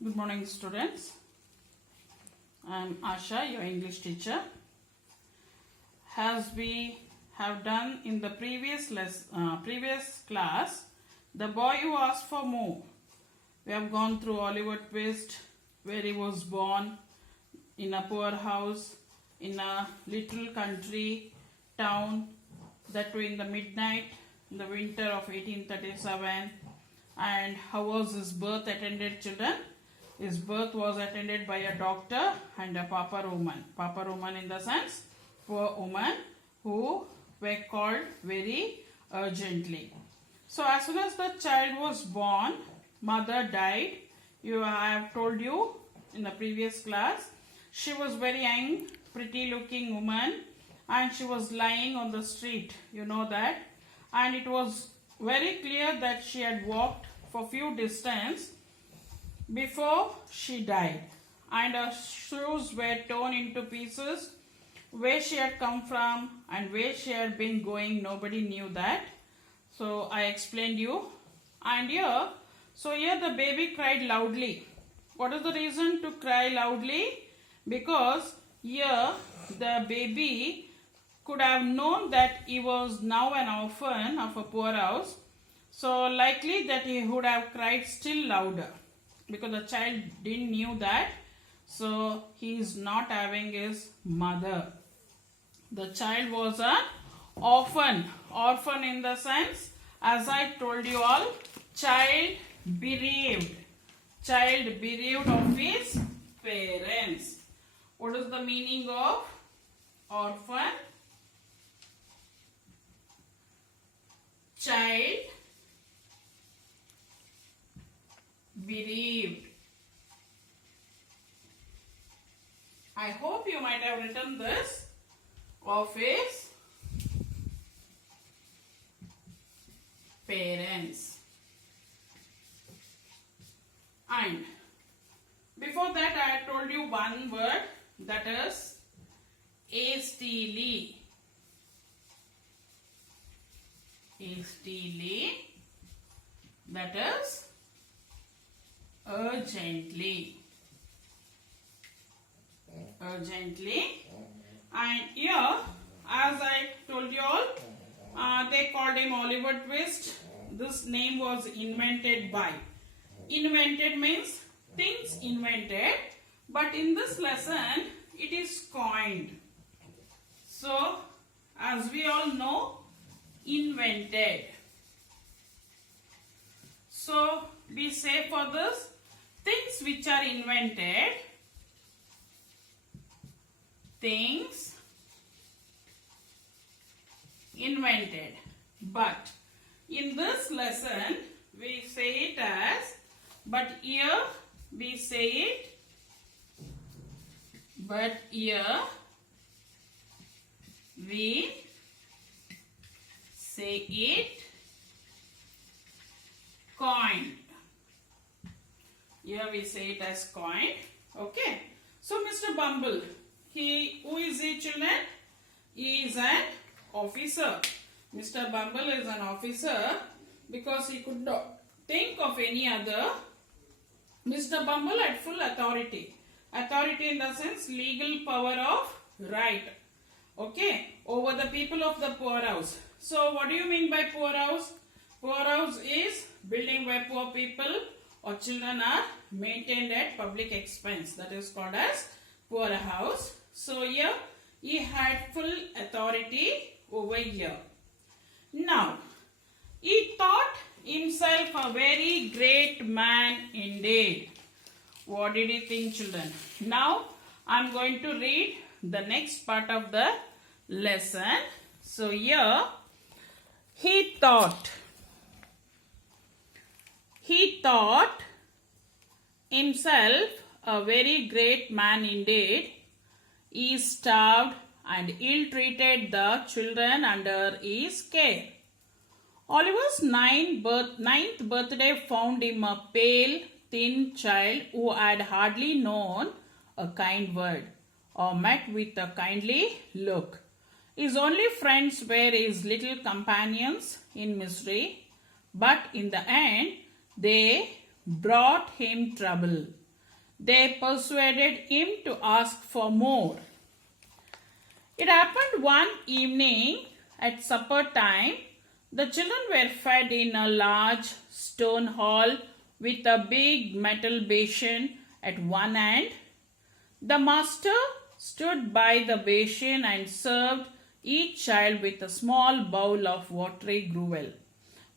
Good morning, students. I am Asha, your English teacher. As we have done in the previous class, the boy who asked for more. We have gone through Oliver Twist, where he was born in a poor house in a little country town, that too in the midnight, in the winter of 1837. And how was his birth attended, children? His birth was attended by a doctor and a pauper woman. Pauper woman in the sense, poor woman who were called very urgently. So as soon as the child was born, mother died. I have told you in the previous class. She was very young, pretty looking woman, and she was lying on the street. You know that. And it was very clear that she had walked for few distance before she died, and her shoes were torn into pieces. Where she had come from and where she had been going, nobody knew that. So I explained you. And here the baby cried loudly. What is the reason to cry loudly? Because here the baby could have known that he was now an orphan of a poor house. So likely that he would have cried still louder, because the child didn't knew that. So he is not having his mother. The child was an orphan. Orphan in the sense, as I told you all, child bereaved. Child bereaved of his parents. What is the meaning of orphan? Child bereaved. I hope you might have written this, of his parents. And before that I had told you one word, that is hastily. Hastily, that is urgently. Urgently. And here, as I told you all, they called him Oliver Twist. This name was invented by. Invented means things invented, but in this lesson it is coined. So as we all know, invented. So we say for this, things which are invented, things invented. But in this lesson we say it as, but here we say it, but here we say it coined. Here we say it as coined. Okay. So Mr. Bumble, who is he, children? He is an officer. Mr. Bumble is an officer because he could not think of any other. Mr. Bumble had full authority. Authority in the sense legal power of right. Okay. Over the people of the poor house. So what do you mean by poor house? Poor house is building where poor people or children are maintained at public expense. That is called as poor house. So here he had full authority over here. Now he thought himself a very great man indeed. What did he think, children? Now I am going to read the next part of the lesson. So here he thought himself a very great man indeed. He starved and ill-treated the children under his care. Oliver's ninth birthday found him a pale, thin child who had hardly known a kind word or met with a kindly look. His only friends were his little companions in misery, but in the end they brought him trouble. they persuaded him to ask for more. It happened one evening at supper time. The children were fed in a large stone hall with a big metal basin at one end. The master stood by the basin and served each child with a small bowl of watery gruel.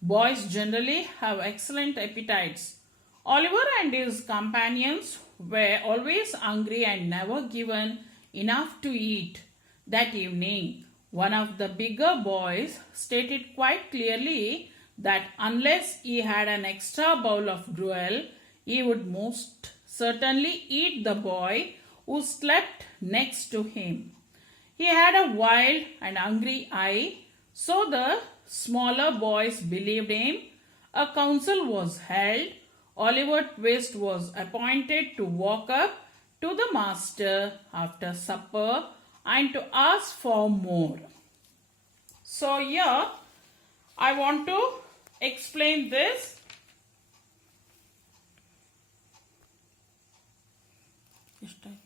Boys generally have excellent appetites. Oliver and his companions were always hungry and never given enough to eat. That evening, one of the bigger boys stated quite clearly that unless he had an extra bowl of gruel, he would most certainly eat the boy who slept next to him. He had a wild and hungry eye, so the smaller boys believed him. A council was held. Oliver Twist was appointed to walk up to the master after supper and to ask for more. So here I want to explain this. This type.